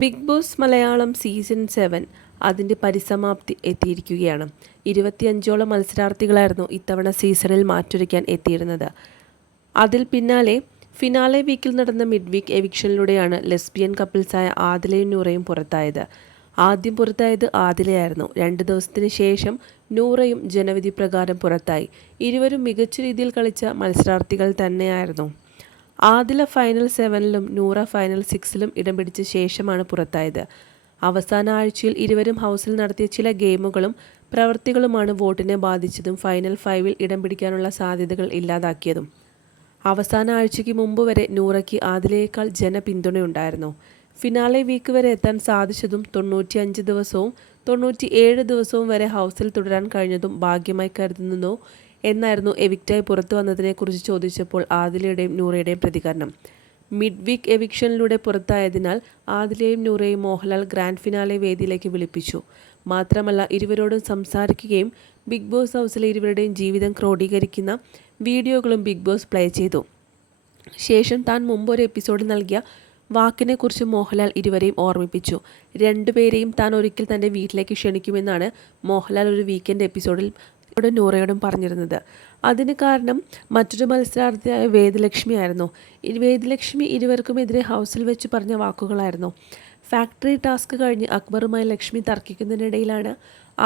Big boss Malayalam season 7 അതിൻ്റെ പരിസമാപ്തി എത്തിയിരിക്കുകയാണ്. 25ഓളം മത്സരാർത്ഥികളായിരുന്നു ഇത്തവണ സീസണിൽ മാറ്റുരയ്ക്കാൻ എത്തിയിരുന്നത്. അതിൽ പിന്നാലെ ഫിനാലെ വീക്കിൽ നടന്ന മിഡ് വീക്ക് എവിക്ഷനിലൂടെയാണ് ലെസ്ബിയൻ കപ്പിൾസായ ആദിലയും നൂറയും പുറത്തായത്. ആദ്യം പുറത്തായത് ആദിലയായിരുന്നു. 2 ദിവസത്തിന് ശേഷം നൂറയും ജനവിധി പ്രകാരം പുറത്തായി. ഇരുവരും മികച്ച രീതിയിൽ കളിച്ച മത്സരാർത്ഥികൾ തന്നെയായിരുന്നു. ആദില ഫൈനൽ 7ലും നൂറ ഫൈനൽ 6ലും ഇടം പിടിച്ച ശേഷമാണ് പുറത്തായത്. അവസാന ആഴ്ചയിൽ ഇരുവരും ഹൗസിൽ നടത്തിയ ചില ഗെയിമുകളും പ്രവൃത്തികളുമാണ് വോട്ടിനെ ബാധിച്ചതും ഫൈനൽ 5ൽ ഇടം പിടിക്കാനുള്ള സാധ്യതകൾ ഇല്ലാതാക്കിയതും. അവസാന ആഴ്ചയ്ക്ക് മുമ്പ് വരെ നൂറയ്ക്ക് ആദിലയേക്കാൾ ജനപിന്തുണയുണ്ടായിരുന്നു. ഫിനാലെ വീക്ക് വരെ എത്താൻ സാധിച്ചതും 95 ദിവസവും 97 ദിവസവും വരെ ഹൗസിൽ തുടരാൻ കഴിഞ്ഞതും ഭാഗ്യമായി കരുതുന്നു എന്നായിരുന്നു എവിക്റ്റായി പുറത്തു വന്നതിനെക്കുറിച്ച് ചോദിച്ചപ്പോൾ ആദിലയുടെയും നൂറയുടെയും പ്രതികരണം. മിഡ് വീക്ക് എവിക്ഷനിലൂടെ പുറത്തായതിനാൽ ആദിലയും നൂറയും മോഹൻലാൽ ഗ്രാൻഡ് ഫിനാലെ വേദിയിലേക്ക് വിളിപ്പിച്ചു. മാത്രമല്ല ഇരുവരോടും സംസാരിക്കുകയും ബിഗ് ബോസ് ഹൗസിലെ ഇരുവരുടെയും ജീവിതം ക്രോഡീകരിക്കുന്ന വീഡിയോകളും ബിഗ് ബോസ് പ്ലേ ചെയ്തു. ശേഷം താൻ മുമ്പ് ഒരു എപ്പിസോഡിൽ നൽകിയ വാക്കിനെക്കുറിച്ച് മോഹൻലാൽ ഇരുവരെയും ഓർമ്മിപ്പിച്ചു. രണ്ടുപേരെയും താൻ ഒരിക്കൽ തൻ്റെ വീട്ടിലേക്ക് ക്ഷണിക്കുമെന്നാണ് മോഹൻലാൽ ഒരു വീക്കെൻഡ് എപ്പിസോഡിൽ നൂറയോടും പറഞ്ഞിരുന്നത്. അതിന് കാരണം മറ്റൊരു മത്സരാർത്ഥിയായ വേദലക്ഷ്മി ആയിരുന്നു. വേദലക്ഷ്മി ഇരുവർക്കുമെതിരെ ഹൗസിൽ വെച്ച് പറഞ്ഞ വാക്കുകളായിരുന്നു. ഫാക്ടറി ടാസ്ക് കഴിഞ്ഞ് അക്ബറുമായി ലക്ഷ്മി തർക്കിക്കുന്നതിനിടയിലാണ്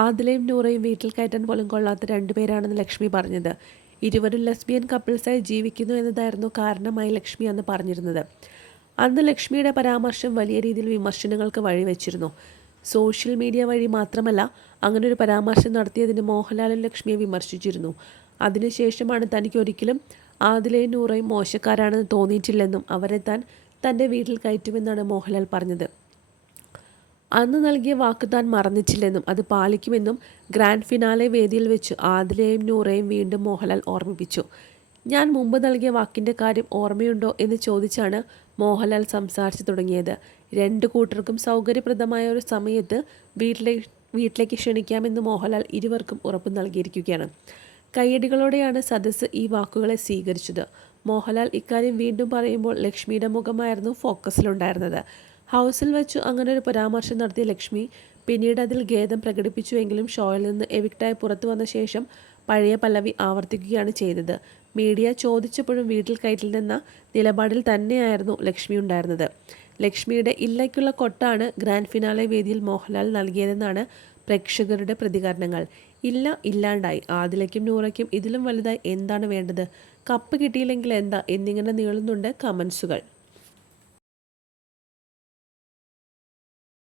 ആദിലയും നൂറയും വീട്ടിൽ കയറ്റാൻ പോലും കൊള്ളാത്ത രണ്ടുപേരാണെന്ന് ലക്ഷ്മി പറഞ്ഞത്. ഇരുവരും ലെസ്ബിയൻ കപ്പിൾസായി ജീവിക്കുന്നു എന്നതായിരുന്നു കാരണമായി ലക്ഷ്മി അന്ന് പറഞ്ഞിരുന്നത്. അന്ന് ലക്ഷ്മിയുടെ പരാമർശം വലിയ രീതിയിൽ വിമർശനങ്ങൾക്ക് വഴിവെച്ചിരുന്നു. സോഷ്യൽ മീഡിയ വഴി മാത്രമല്ല, അങ്ങനെ ഒരു പരാമർശം നടത്തിയതിന് മോഹൻലാലും ലക്ഷ്മിയെ വിമർശിച്ചിരുന്നു. അതിനുശേഷമാണ് തനിക്ക് ഒരിക്കലും ആദിലയും നൂറയും മോശക്കാരാണെന്ന് തോന്നിയിട്ടില്ലെന്നും അവരെ താൻ തൻ്റെ വീട്ടിൽ കയറ്റുമെന്നാണ് മോഹൻലാൽ പറഞ്ഞത്. അന്ന് നൽകിയ വാക്ക് താൻ മറന്നിട്ടില്ലെന്നും അത് പാലിക്കുമെന്നും ഗ്രാൻഡ് ഫിനാലെ വേദിയിൽ വെച്ച് ആദിലയും നൂറയും വീണ്ടും മോഹൻലാൽ ഓർമ്മിപ്പിച്ചു. ഞാൻ മുമ്പ് നൽകിയ വാക്കിൻ്റെ കാര്യം ഓർമ്മയുണ്ടോ എന്ന് ചോദിച്ചാണ് മോഹൻലാൽ സംസാരിച്ചു തുടങ്ങിയത്. രണ്ടു കൂട്ടർക്കും സൗകര്യപ്രദമായ ഒരു സമയത്ത് വീട്ടിലേക്ക് ക്ഷണിക്കാമെന്ന് മോഹൻലാൽ ഇരുവർക്കും ഉറപ്പ് നൽകിയിരിക്കുകയാണ്. കയ്യടികളോടെയാണ് സദസ്സ് ഈ വാക്കുകളെ സ്വീകരിച്ചത്. മോഹൻലാൽ ഇക്കാര്യം വീണ്ടും പറയുമ്പോൾ ലക്ഷ്മിയുടെ മുഖമായിരുന്നു ഫോക്കസിലുണ്ടായിരുന്നത്. ഹൗസിൽ വെച്ച് അങ്ങനെ ഒരു പരാമർശം നടത്തിയ ലക്ഷ്മി പിന്നീട് അതിൽ ഖേദം പ്രകടിപ്പിച്ചുവെങ്കിലും ഷോയിൽ നിന്ന് എവിക്റ്റായി പുറത്തു വന്ന ശേഷം പഴയ പല്ലവി ആവർത്തിക്കുകയാണ് ചെയ്തത്. മീഡിയ ചോദിച്ചപ്പോഴും വീട്ടിൽ കയറ്റില്ലെന്ന നിലപാടിൽ തന്നെയായിരുന്നു ലക്ഷ്മി ഉണ്ടായിരുന്നത്. ലക്ഷ്മിയുടെ ഇല്ലയ്ക്കുള്ള കൊട്ടാണ് ഗ്രാൻഡ് ഫിനാലെ വേദിയിൽ മോഹൻലാൽ നൽകിയതെന്നാണ് പ്രേക്ഷകരുടെ പ്രതികരണങ്ങൾ. ഇല്ല ഇല്ലാണ്ടായി, ആദിലയ്ക്കും നൂറയ്ക്കും ഇതിലും വലുതായി എന്താണ് വേണ്ടത്, കപ്പ് കിട്ടിയില്ലെങ്കിൽ എന്താ എന്നിങ്ങനെ നീളുന്നുണ്ട് കമൻസുകൾ.